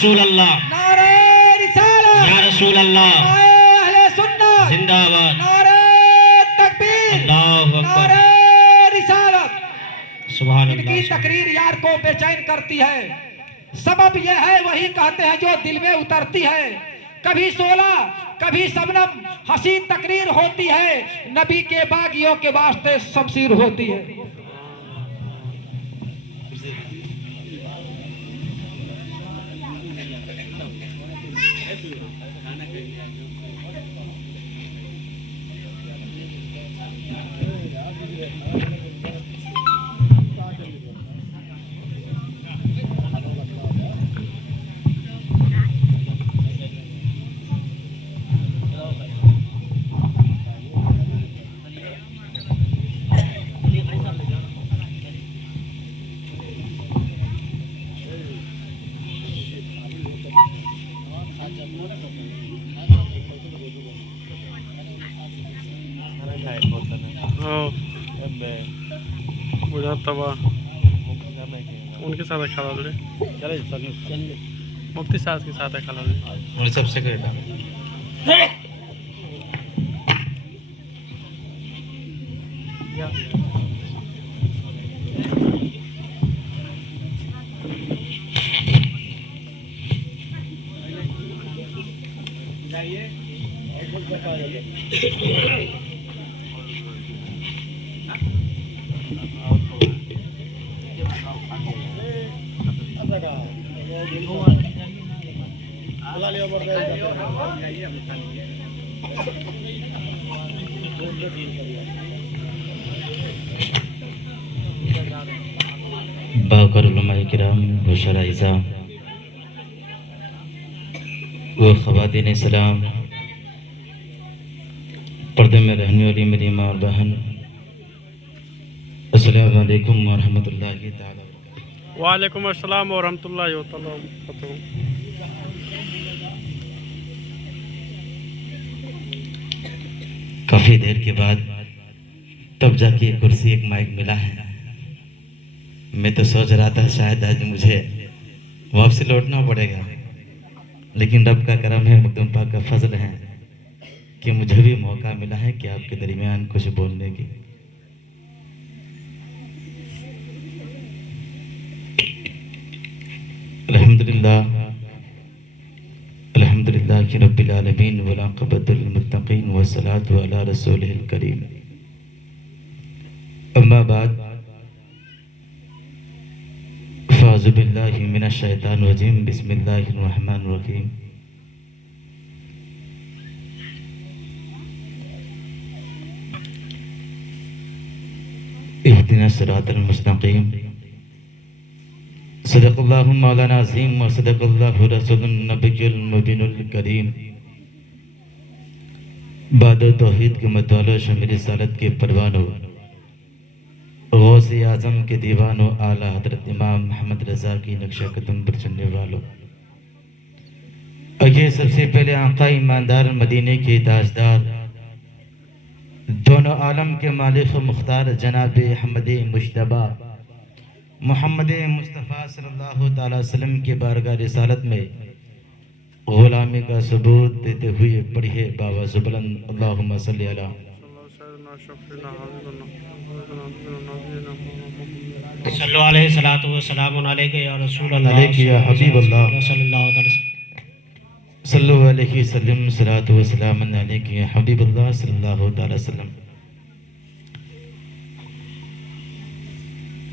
رسول اللہ، نعرہ رسالت، یا رسول اللہ، نعرہ اہل سنت، زندہ باد، نعرہ تکبیر، اللہ اکبر، نعرہ رسالت۔ سبحان ان کی اللہ۔ تقریر یار کو بے چین کرتی ہے، سبب یہ ہے وہی کہتے ہیں جو دل میں اترتی ہے۔ کبھی سولہ کبھی شبنم حسین تقریر ہوتی ہے، نبی کے باغیوں کے واسطے شمشیر ہوتی ہے۔ بڑھا تباہ ان کے ساتھ کھڑا لے مفتی صاحب کے ساتھ کھڑا لے اور سب سے کہتا باقر علماء کرام و شرائزہ و خواتین اسلام، پردے میں رہنے والی میری ماں اور بہن، السلام علیکم ورحمۃ اللہ تعالی وبرکاتہ۔ وعلیکم السلام ورحمۃ اللہ وبرکاتہ۔ کافی دیر کے بعد تب جا کے کرسی ایک مائک ملا ہے۔ میں تو سوچ رہا تھا شاید آج مجھے واپسی لوٹنا پڑے گا، لیکن رب کا کرم ہے، مقدم پاک کا فضل ہے کہ مجھے بھی موقع ملا ہے کہ آپ کے درمیان کچھ بولنے کی۔ الحمدللہ کہ رب العالمین والعاقبۃ للمتقین والصلاۃ علی رسولہ الکریم۔ اما بعد فاعوذ باللہ من الشیطان الرجیم، بسم اللہ الرحمن الرحیم۔ اہدنا الصراط المستقیم، صدق اللہ مولانا عظیم و صدق اللہ رسول النبی المبین الکریم۔ بعد توحید کے متوالو، شمیر رسالت کے پروانوں، غوث اعظم کے دیوانوں، اعلیٰ حضرت امام محمد رضا کی نقشہ قدم پر چلنے والوں، آگے سب سے پہلے آقا ایماندار، مدینے کے تاجدار، دونوں عالم کے مالک و مختار، جناب احمد مجتبیٰ محمد مصطفیٰ صلی اللہ تعالیٰ وسلم کے بارگاہ رسالت میں غلامی کا ثبوت دیتے ہوئے پڑھیے باواز بلند اللہم صلی علی صلو علیہ الصلوۃ والسلام علیکہ یا رسول اللہ علیکہ یا حبیب اللہ صلی اللہ علیہ وسلم۔ صلو علیہ وسلم، صلاۃ و سلام علیکہ یا حبیب اللہ صلی اللہ تعالی وسلم۔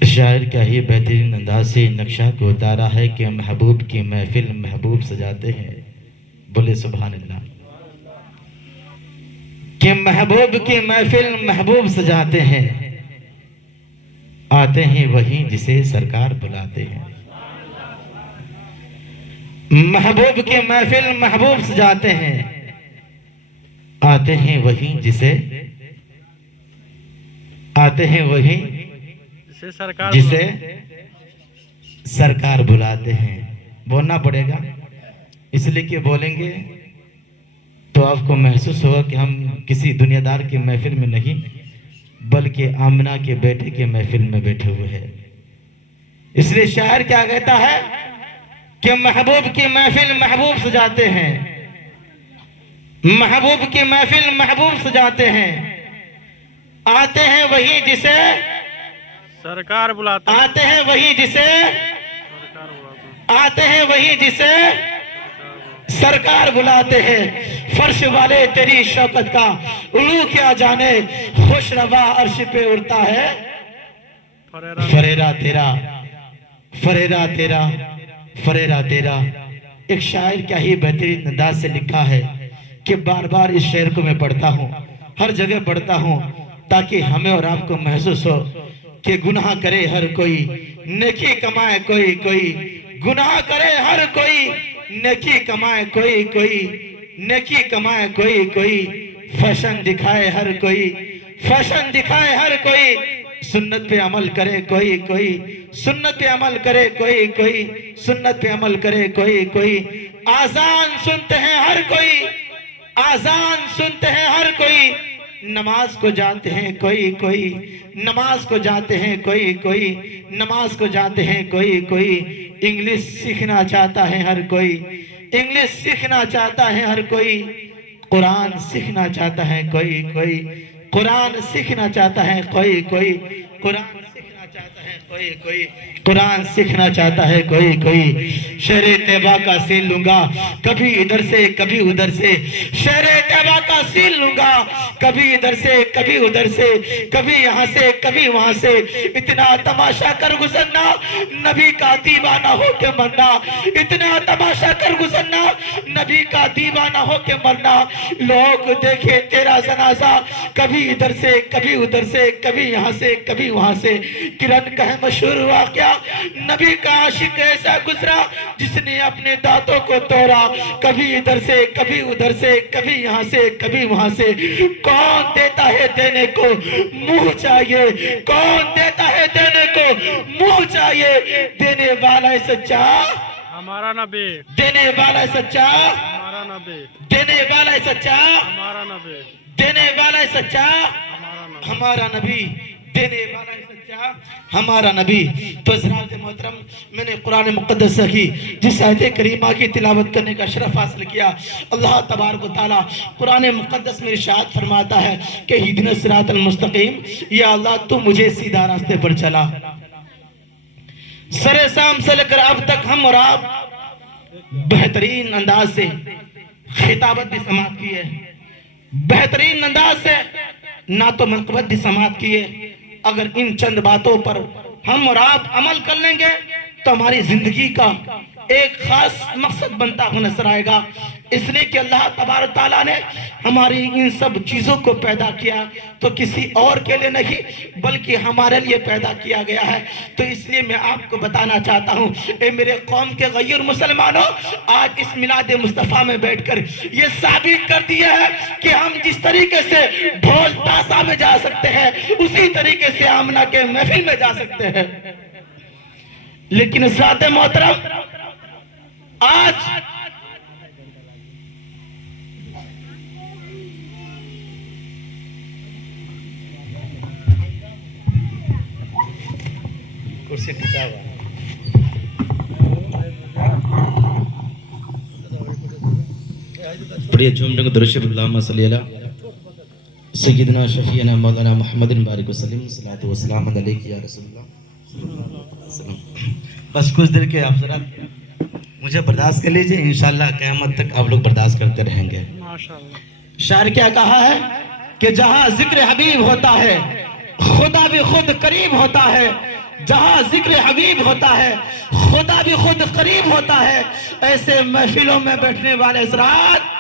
شاعر کا ہی بہترین انداز سے نقشہ کو اتارا ہے کہ محبوب کی محفل محبوب سجاتے ہیں، بولے سبحان اللہ، کہ محبوب کی محفل محبوب سجاتے ہیں، آتے ہیں وہی جسے سرکار بلاتے ہیں۔ محبوب کی محفل محبوب سجاتے ہیں، آتے ہیں وہی جسے سرکار بلاتے ہیں۔ بولنا پڑے گا، اس لیے کہ بولیں گے تو آپ کو محسوس ہوگا کہ ہم کسی دنیا دار کے محفل میں نہیں بلکہ آمنہ کے بیٹے کے محفل میں بیٹھے ہوئے ہیں۔ اس لیے شاعر کیا کہتا ہے کہ محبوب کی محفل محبوب سجاتے ہیں، محبوب کی محفل محبوب سجاتے ہیں، آتے ہیں وہی جسے سرکار بلاتے ہیں، آتے ہیں وہی جسے سرکار بلاتے ہیں، آتے ہیں وہی جسے سرکار بلاتے ہیں۔ فرش والے تیری شوکت کا علو کیا جانے، خوش روا عرش پہ اڑتا ہے فریرہ فریرہ تیرا، فریرہ تیرا، فریرہ تیرا۔ ایک شاعر کیا ہی بہترین انداز سے لکھا ہے کہ بار بار اس شعر کو میں پڑھتا ہوں، ہر جگہ پڑھتا ہوں تاکہ ہمیں اور آپ کو محسوس ہو کہ گناہ کرے ہر کوئی، نیکی کمائے کوئی کوئی، گناہ کرے ہر کوئی، نیکی کمائے کوئی کوئی، نیکی کمائے کوئی کوئی، فیشن دکھائے ہر کوئی، فیشن دکھائے ہر کوئی، سنت پہ عمل کرے کوئی کوئی، سنت پہ عمل کرے کوئی کوئی، سنت پہ عمل کرے کوئی کوئی۔ آذان سنتے ہیں ہر کوئی، آذان سنتے ہیں ہر کوئی، نماز کو جاتے ہیں کوئی کوئی، نماز کو جاتے ہیں کوئی کوئی، نماز کو جاتے ہیں کوئی کوئی۔ انگلش سیکھنا چاہتا ہے ہر کوئی، انگلش سیکھنا چاہتا ہے ہر کوئی، قرآن سیکھنا چاہتا ہے کوئی کوئی، قرآن سیکھنا چاہتا ہے کوئی کوئی، قرآن سیکھنا چاہتا ہے کوئی کوئی، قرآن سیکھنا چاہتا ہے کوئی کوئی۔ شہر طیبہ کا سین لوں گا کبھی ادھر سے کبھی ادھر سے، شہر طیبہ کا سین لوں گا کبھی ادھر سے کبھی ادھر سے، کبھی یہاں سے کبھی وہاں سے، اتنا تماشا کر گزرنا نبی کا دیوانہ ہو کے مرنا، اتنا تماشا کر گزرنا نبی کا دیوانہ ہو کے مرنا۔ لوگ دیکھے تیرا جنازہ کبھی ادھر سے کبھی ادھر سے، کبھی یہاں سے کبھی وہاں سے۔ کرن کا ہے مشہور واقعہ، نبی کا عاشق ایسا گزرا جس نے اپنے دانتوں کو توڑا، کبھی ادھر سے کبھی ادھر سے، کبھی یہاں سے کبھی وہاں سے۔ کون دیتا ہے دینے کو منہ چاہیے، کون دیتا ہے دینے کو منہ چاہیے، دینے والا ہے سچا، ہمارا نبی، دینے والا ہے سچا، ہمارا نبی، دینے والا ہے سچا، ہمارا نبی، دینے والا ہے سچا، ہمارا نبی۔ ہمارا نبی، دینے والا ہے سچا ہمارا نبی۔ تو حضرات محترم، میں نے قرآن مقدس کی جس آیت کریمہ کی تلاوت کرنے کا شرف حاصل کیا، اللہ تبارک و تعالیٰ قرآن مقدس میں ارشاد فرماتا ہے کہ اہدنا الصراط المستقیم، یا اللہ تو مجھے سیدھا راستے پر چلا۔ سر سام سے لے کر اب تک ہم اور آپ بہترین انداز سے خطابت بھی سماعت کی ہے، بہترین انداز سے نعت و منقبت بھی سماعت کی ہے۔ اگر ان چند باتوں پر ہم اور آپ عمل کر لیں گے تو ہماری زندگی کا ایک خاص مقصد بنتا ہوا نظر آئے گا، اس لیے کہ اللہ تبارک تعالیٰ نے ہماری ان سب چیزوں کو پیدا کیا تو کسی اور کے لیے نہیں بلکہ ہمارے لیے پیدا کیا گیا ہے۔ تو اس لیے میں آپ کو بتانا چاہتا ہوں، اے میرے قوم کے غیر مسلمانوں، آج اس میلاد مصطفیٰ میں بیٹھ کر یہ ثابت کر دیا ہے کہ ہم جس طریقے سے ڈھول تاسا میں جا سکتے ہیں اسی طریقے سے آمنہ کے محفل میں جا سکتے ہیں۔ لیکن حضرات محترم، آج کرسی ٹکا ہوا پڑھیے جھومنے کو درود شریف اللہم صلی اللہ سیدنا شفیعنا مولانا محمد بارک وسلم، صلاۃ و سلام علیک یا رسول اللہ۔ بس کچھ دیر کے آپ ذرا مجھے برداشت کر لیجئے، انشاءاللہ قیامت تک آپ لوگ برداشت کرتے رہیں گے۔ ماشاءاللہ۔ شاعر کیا کہا ہے کہ جہاں ذکر حبیب ہوتا ہے خدا بھی خود قریب ہوتا ہے، جہاں ذکر حبیب ہوتا ہے خدا بھی خود قریب ہوتا ہے۔ ایسے محفلوں میں بیٹھنے والے حضرات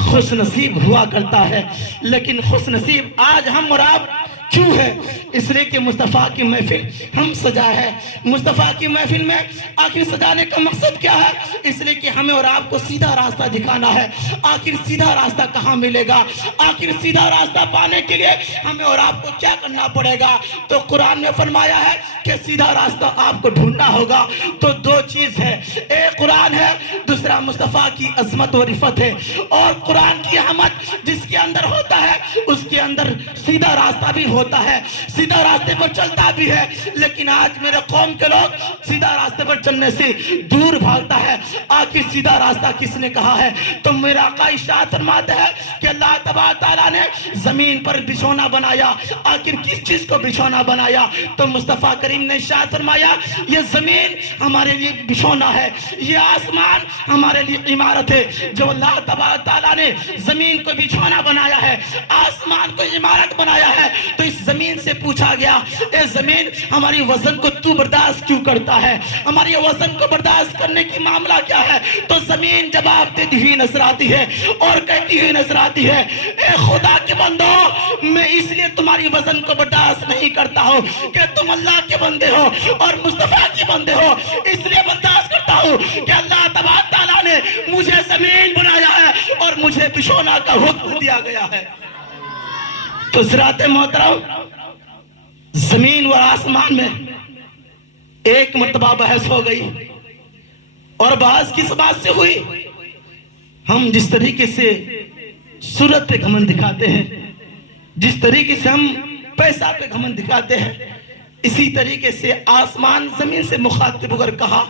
خوش نصیب ہوا کرتا ہے، لیکن خوش نصیب آج ہم اور آپ کیوں ہے؟ اس لیے کہ مصطفیٰ کی محفل ہم سجا ہے۔ مصطفیٰ کی محفل میں آخر سجانے کا مقصد کیا ہے؟ اس لیے کہ ہمیں اور آپ کو سیدھا راستہ دکھانا ہے۔ آخر سیدھا راستہ کہاں ملے گا؟ آخر سیدھا راستہ پانے کے لیے ہمیں اور آپ کو کیا کرنا پڑے گا؟ تو قرآن میں فرمایا ہے کہ سیدھا راستہ آپ کو ڈھونڈنا ہوگا تو دو چیز ہے، ایک قرآن ہے، دوسرا مصطفیٰ کی عظمت و رفت ہے۔ اور قرآن کی حمد جس کے اندر ہوتا ہے اس کے اندر سیدھا راستہ بھی ہوتا ہے۔ ہوتا ہے, سیدھا راستے پر چلتا بھی ہے, لیکن آج میرے قوم کے لوگ سیدھا راستے پر چلنے سے دور بھاگتا ہے. آخر سیدھا راستہ کس نے کہا ہے؟ تو میرا آقا ارشاد فرماتا ہے کہ اللہ تبارک تعالیٰ نے زمین پر بچھونا بنایا. آخر کس چیز کو بچھونا بنایا؟ تو مصطفیٰ کریم نے ارشاد فرمایا یہ زمین ہمارے لیے بچھونا ہے, یہ آسمان ہمارے لیے عمارت ہے. جو اللہ تبارک تعالیٰ نے زمین کو بچھونا بنایا ہے, آسمان کو عمارت بنایا ہے, تو اس زمین سے پوچھا گیا اے زمین ہماری وزن کو تو برداشت کیوں کرتا ہے؟ ہماری وزن کو برداشت کرنے کی معاملہ کیا ہے؟ تو زمین جواب دیتی ہوئی نظر آتی ہے اور کہتی ہوئی نظر آتی ہے اے خدا کے بندو, میں اس لیے تمہاری وزن کو برداشت نہیں کرتا ہوں کہ تم اللہ کے بندے ہو اور مصطفیٰ کے بندے ہو, اس لیے برداشت کرتا ہوں کہ اللہ تبارک تعالیٰ نے مجھے زمین بنایا ہے اور مجھے بچھونا کا حکم دیا گیا ہے. تو حضرات محترم, زمین و آسمان میں ایک مرتبہ بحث ہو گئی, اور بحث کس بات سے ہوئی؟ ہم جس طریقے سے صورت پہ گھمنڈ دکھاتے ہیں, جس طریقے سے ہم پیسہ پہ گھمنڈ دکھاتے ہیں, اسی طریقے سے آسمان زمین سے مخاطب ہو کر کہا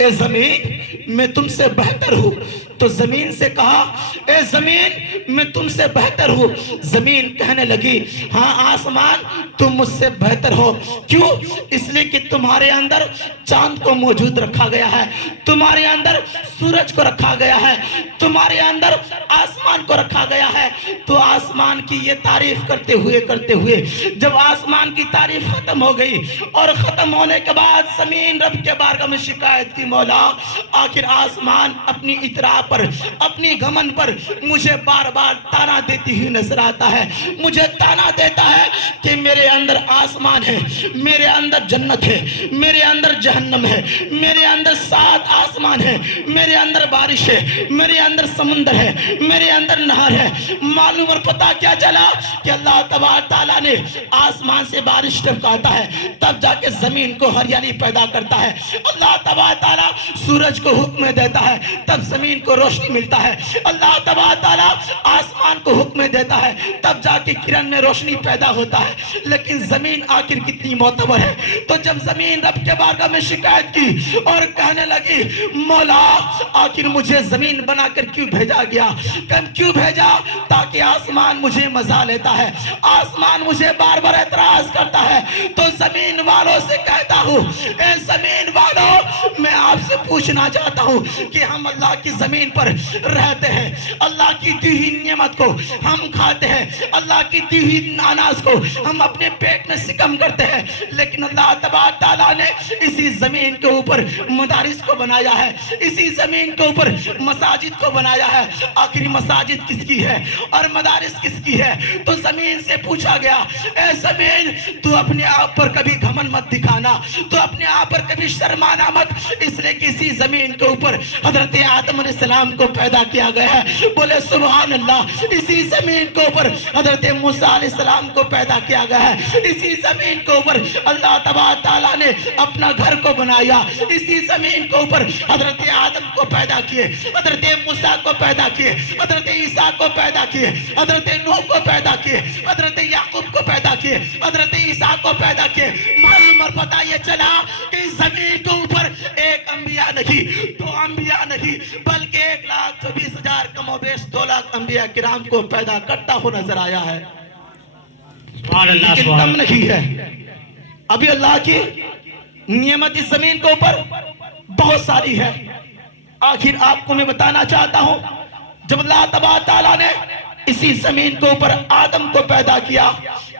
اے زمین میں تم سے بہتر ہوں. تو زمین سے کہا اے زمین میں تم سے بہتر ہوں. زمین کہنے لگی ہاں آسمان تم مجھ سے بہتر ہو. کیوں؟ اس لیے کہ تمہارے اندر چاند کو موجود رکھا گیا ہے, تمہارے اندر سورج کو رکھا گیا ہے, تمہارے اندر آسمان کو رکھا گیا ہے. تو آسمان کی یہ تعریف کرتے ہوئے جب آسمان کی تعریف ختم ہو گئی اور ختم ہونے کے بعد زمین رب کے بارگاہ میں شکایت کی مولا آخر آسمان اپنی اطراع پر, اپنی گھمنڈ پر مجھے بار بار تانا دیتی ہوئی نظر آتا ہے. مجھے تانا دیتا ہے کہ میرے اندر آسمان ہے, میرے اندر جنت ہے, میرے اندر جہنم ہے, میرے اندر 7 آسمان ہے, میرے اندر بارش ہے, میرے اندر سمندر ہے, میرے اندر نہر ہے. معلوم اور پتہ کیا چلا کہ اللہ تبارک تعالیٰ نے آسمان سے بارش ٹپکاتا ہے, تب جا کے زمین کو ہریالی پیدا کرتا ہے. اللہ تبارک تعالیٰ سورج کو حکم دیتا ہے, تب زمین کو روشنی ملتا ہے. اللہ تبارک تعالیٰ آسمان کو حکم دیتا ہے, تب جا کے کرن میں روشنی پیدا ہوتا ہے. لیکن زمین آخر کتنی معتبر ہے؟ تو جب زمین رب کے بارگاہ میں شکایت کی اور کہنے لگی مولا آخر مجھے زمین بنا کر کیوں بھیجا گیا, کیوں بھیجا؟ تاکہ آسمان مجھے مزہ لیتا ہے, آسمان مجھے بار بار اعتراض کرتا ہے. تو زمین والوں سے کہتا ہوں اے زمین والوں, میں آپ سے پوچھنا چاہتا ہوں کہ ہم اللہ کی زمین پر رہتے ہیں, اللہ کی دی ہوئی نعمت کو ہم کھاتے ہیں, اللہ کی دی ہوئی اناج کو ہم اپنے پیٹ میں سکم کرتے ہیں, لیکن اللہ تبارک تعالیٰ نے اسی زمین کے اوپر مدارس کو بنایا ہے, اسی زمین کے اوپر مساجد کو بنایا ہے. آخری مساجد کس کی ہے اور مدارس کس کی ہے؟ تو زمین سے پوچھا گیا اے زمین تو اپنے آپ پر کبھی گھمنڈ مت دکھانا, تو اپنے آپ پر کبھی شرمانا مت, اس لیے کہ اسی زمین کے اوپر حضرت آدم علیہ السلام کو پیدا کیا گیا ہے. بولے سبحان اللہ. اسی زمین کے اوپر حضرت موسیٰ علیہ السلام کو پیدا کیا گیا ہے, اسی زمین کے اوپر اللہ تبارک تعالیٰ نے اپنا گھر کو بنایا, اسی زمین کے اوپر حضرت آدم کو پیدا کیے, حضرت موسیٰ کو پیدا کیے, حضرت عیسیٰ کو پیدا کیے, حضرت نوح کو پیدا کیے, حضرت یعقوب کو پیدا کیے, حضرت عیسیٰ کو پیدا کیے. معلوم اور پتہ یہ چلا کہ اس زمین کے اوپر ایک انبیاء نہیں, 2 انبیاء نہیں, بلکہ 1,24,000 کم و بیش 2 لاکھ انبیاء کرام کو پیدا کرتا ہو نظر آیا ہے. سبحان اللہ, لیکن سبحان دم نہیں ہے. ابھی اللہ کی نعمت اس زمین کے اوپر بہت ساری ہے. آخر آپ کو میں بتانا چاہتا ہوں, جب اللہ تبارک تعالیٰ نے اسی زمین کے اوپر آدم کو پیدا کیا,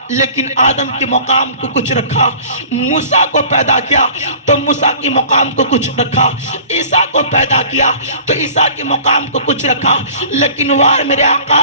لیکن آدم کے مقام کو کچھ رکھا. موسیٰ کو پیدا کیا تو موسیٰ کے مقام کو کچھ رکھا. عیسیٰ کو پیدا کیا تو عیسیٰ کے مقام کو کچھ رکھا. لیکن وار میرے آقا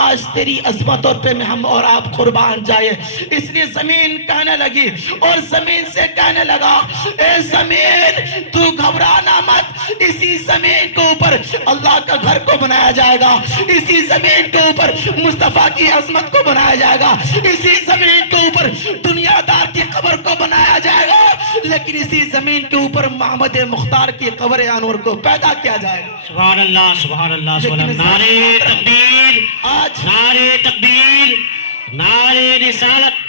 آج تیری عظمتوں پہ میں ہم اور آپ قربان جائے. اس لیے زمین کہنے لگی اور زمین سے کہنے لگا اے زمین تو گھبرانا مت, اسی زمین کے اوپر اللہ کا گھر کو بنایا جائے گا, اسی زمین کے اوپر مصطفیٰ کی عظمت کو بنایا جائے گا, اسی زمین کے اوپر دنیا دار کی قبر کو بنایا جائے گا, لیکن اسی زمین کے اوپر محمد مختار کی قبر انور کو پیدا کیا جائے گا. سبحان اللہ, سبحان اللہ, سبحان اللہ. نعرے تکبیر, آج نعرے تکبیر, نعرے رسالت.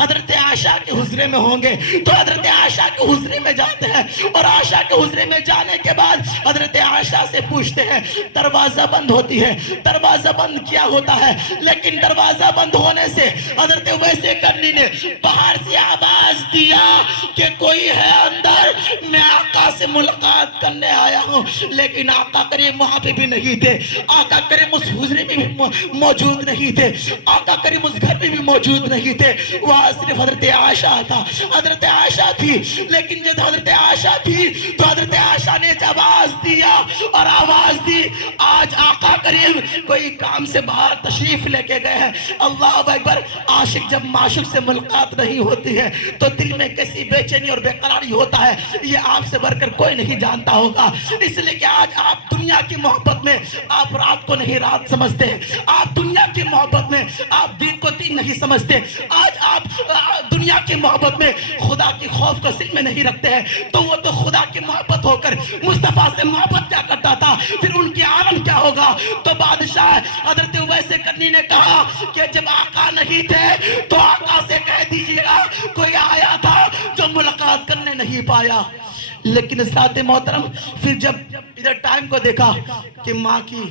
حضرت عائشہ کے حجرے میں ہوں گے تو حضرت عائشہ کے حجرے میں جاتے ہیں اور عائشہ کے حجرے میں جانے کے بعد حضرت عائشہ سے پوچھتے ہیں دروازہ بند ہوتی ہے، دروازہ بند کیا ہوتا ہے، لیکن دروازہ بند ہونے سے حضرت ویسے کرنی نے باہر سے آواز دیا کہ کوئی ہے اندر، میں آقا سے ملاقات کرنے آیا ہوں، لیکن آقا کریم وہاں پہ بھی نہیں تھے، آقا کریم اس حجرے میں بھی موجود نہیں تھے، آقا کریم اس گھر میں بھی موجود نہیں تھے، وہاں صرف حضرت عائشہ تھا، حضرت عائشہ تھی، لیکن جب حضرت عائشہ تھی تو حضرت عائشہ نے آواز دیا اور آواز دی آج آقا کریم کوئی کام سے باہر تشریف لے کے گئے ہیں۔ اللہ اکبر، عاشق جب معشوق سے ملاقات نہیں ہوتی ہے تو دل میں کیسی بے چینی اور بے قراری ہوتا ہے، یہ آپ سے بڑھ کر کوئی نہیں جانتا ہوگا، اس لیے کہ آج آپ دنیا کی محبت میں آپ رات کو نہیں رات سمجھتے ہیں، آپ دنیا کی محبت میں آپ دین کو دین نہیں سمجھتے، آج آپ دنیا کی محبت میں خدا کی خوف کو دل میں نہیں رکھتے ہیں، تو وہ تو خدا کی محبت ہو کر مصطفیٰ سے محبت کیا کرتا تھا، پھر ان کی عالم کیا ہوگا۔ تو بادشاہ حضرت اویس کرنی نے کہا کہ جب آقا نہیں تھے تو آقا سے کہہ دیجئے گا کوئی آیا تھا جو ملاقات کرنے نہیں پایا۔ لیکن حضرات محترم پھر جب ادھر ٹائم کو دیکھا کہ ماں کی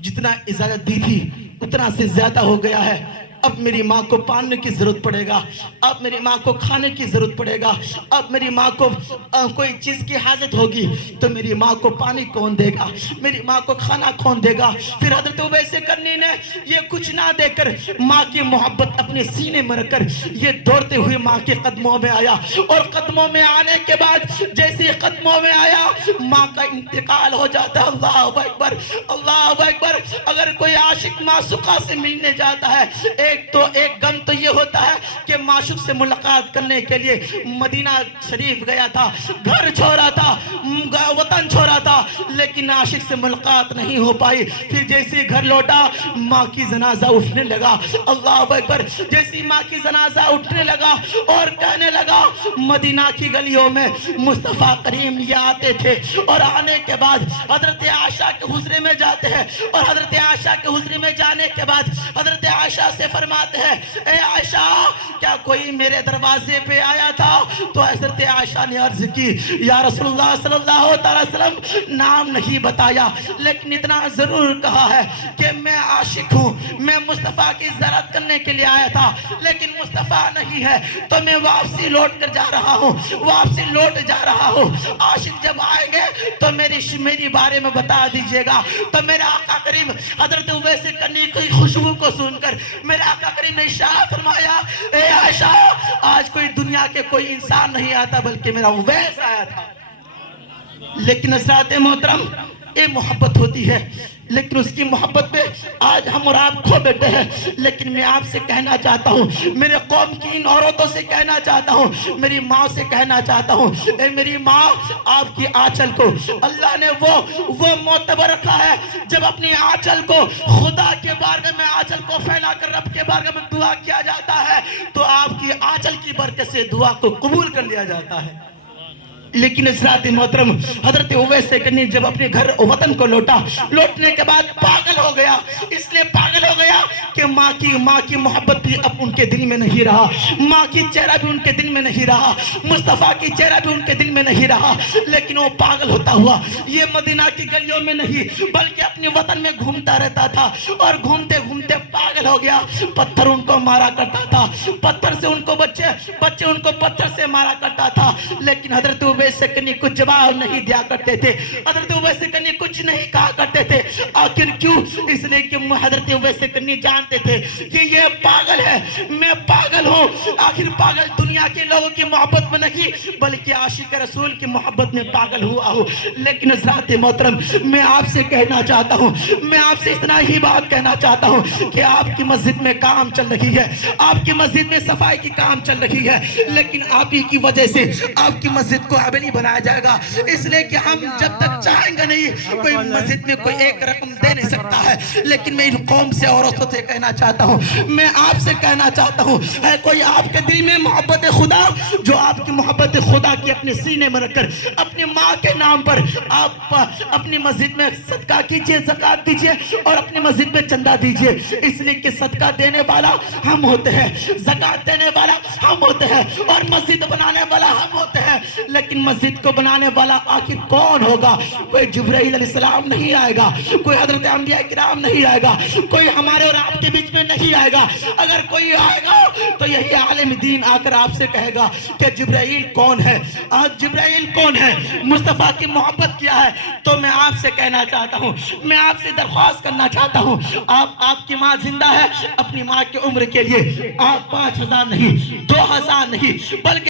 جتنا اجازت دی تھی اتنا سے زیادہ ہو گیا ہے، اب میری ماں کو پالنے کی ضرورت پڑے گا، اب میری ماں کو کھانے کی ضرورت پڑے گا، اب میری ماں کو کوئی چیز کی حاجت ہوگی تو میری ماں کو پانی کون دے گا، میری ماں کو کھانا کون دے گا۔ پھر حضرت اویس کرنی نے یہ کچھ نہ دے کر ماں کی محبت اپنے سینے میں رکھ کر یہ دوڑتے ہوئے ماں کے قدموں میں آیا، اور قدموں میں آنے کے بعد جیسے قدموں میں آیا ماں کا انتقال ہو جاتا ہے۔ اللہ اکبر، اللہ اکبر۔ اگر کوئی عاشق معشوقہ سے ملنے جاتا ہے ایک غم تو یہ ہوتا ہے کہ معشوق سے ملاقات کرنے کے لیے مدینہ شریف گیا تھا، گھر چھوڑا تھا، وطن چھوڑا تھا، لیکن عاشق سے ملاقات نہیں ہو پائی۔ پھر جیسے گھر لوٹا ماں کی جنازہ اٹھنے لگا، اللہ اکبر، جیسی ماں کی جنازہ اٹھنے لگا اور کہنے لگا مدینہ کی گلیوں میں مصطفیٰ کریم یہ آتے تھے، اور آنے کے بعد حضرت عائشہ کے حجرے میں جاتے ہیں، اور حضرت عائشہ کے حجرے میں جانے کے بعد حضرت عائشہ سے فرماتے ہیں اے عائشہ کیا کوئی میرے دروازے پہ آیا تھا؟ تو حضرت عائشہ نے عرض کی یا رسول اللہ صلی اللہ علیہ وسلم نام نہیں بتایا، لیکن اتنا ضرور کہا ہے کہ میں عاشق ہوں، میں مصطفیٰ کی زیارت کرنے کے لیے آیا تھا، لیکن مصطفیٰ نہیں ہے تو میں واپسی لوٹ کر جا رہا ہوں، واپسی لوٹ جا رہا ہوں، عاشق جب آئیں گے تو میری بارے میں بتا دیجئے گا۔ تو میرا آقا کریم حضرت اویس کرنی کی خوشبو کو سن کر میرا آقا کریم نے ارشاد فرمایا اے عائشہ آج کوئی دنیا کے کوئی انسان نہیں آتا بلکہ میرا اویس آیا تھا۔ لیکن حضرات محترم یہ محبت ہوتی ہے، لیکن اس کی محبت پہ آج ہم اور آپ کھو بیٹھے ہیں۔ لیکن میں آپ سے کہنا چاہتا ہوں، میرے قوم کی ان عورتوں سے کہنا چاہتا ہوں، میری ماں سے کہنا چاہتا ہوں، اے میری ماں آپ کی آنچل کو اللہ نے وہ معتبر رکھا ہے جب اپنی آنچل کو خدا کے بارگاہ میں آنچل کو پھیلا کر رب کے بارگاہ میں دعا کیا جاتا ہے تو آپ کی آنچل کی برکت سے دعا کو قبول کر لیا جاتا ہے۔ لیکن حضرات محترم حضرت اویس کرنی جب اپنے گھر وطن کو لوٹنے کے بعد پاگل ہو گیا، اس لیے پاگل ہو گیا کہ ماں کی محبت بھی اب ان کے دل میں نہیں رہا، ماں کی چہرہ بھی ان کے دل میں نہیں رہا، مصطفیٰ کی چہرہ بھی ان کے دل میں نہیں رہا، لیکن وہ پاگل ہوتا ہوا یہ مدینہ کی گلیوں میں نہیں بلکہ اپنے وطن میں گھومتا رہتا تھا، اور گھومتے گھومتے پاگل ہو گیا۔ پتھر ان کو مارا کرتا تھا، پتھر سے ان کو بچے ان کو پتھر سے مارا کرتا تھا، لیکن حضرت اویس کرنی کچھ جواب نہیں دیا کرتے تھے، حضرت اویس کرنی کچھ نہیں کہا کرتے تھے۔ آخر کیوں؟ اس لیے کہ حضرت اویس کرنی جانتے تھے کہ یہ پاگل ہے، میں پاگل ہوں۔ آخر پاگل دنیا کے لوگوں کی محبت میں نہیں بلکہ عاشق رسول کی محبت میں پاگل ہوا ہوں۔ لیکن حضرات محترم میں آپ سے کہنا چاہتا ہوں، میں آپ سے اتنا ہی بات کہنا چاہتا ہوں کہ آپ کی مسجد میں کام چل رہی ہے، آپ کی مسجد میں صفائی کی کام چل رہی ہے، لیکن آپ ہی کی وجہ سے آپ کی مسجد کو نہیں بنایا جائے گا، اس لیے کہ ہم جب تک چاہیں گے نہیں کوئی مسجد میں کوئی ایک رقم دے نہیں سکتا ہے۔ لیکن میں ان قوم سے عورتوں سے کہنا چاہتا ہوں، میں آپ سے کہنا چاہتا ہوں ہے کوئی آپ کے دل میں محبت خدا جو آپ کی محبت خدا کی اپنے سینے میں رکھ کر اپنے اپنی ماں کے نام پر آپ اپنی مسجد میں صدقہ کیجئے، زکات دیجئے اور اپنی مسجد میں چندہ دیجئے، اس لیے کہ صدقہ دینے والا ہم ہوتے ہیں، زکات دینے والا ہم ہوتے ہیں اور مسجد بنانے والا ہم ہوتے ہیں۔ لیکن مسجد کو بنانے والا آخر کون ہوگا؟ کوئی جبرائیل علیہ السلام نہیں آئے گا، کوئی حضرت انبیاء کرام نہیں آئے گا، کوئی ہمارے اور آپ کے بیچ میں نہیں آئے گا۔ اگر کوئی آئے گا تو یہی عالم دین آ کر آپ سے کہے گا کہ جبرائیل کون ہے، آج جبرائیل کون ہے، مصطفیٰ کی محبت کیا ہے۔ تو میں آپ سے کہنا چاہتا ہوں، میں آپ سے درخواست کرنا چاہتا ہوں، آپ کی ماں زندہ ہے، اپنی ماں کی عمر کے لیے آپ 5,000 نہیں، 2,000 نہیں، بلکہ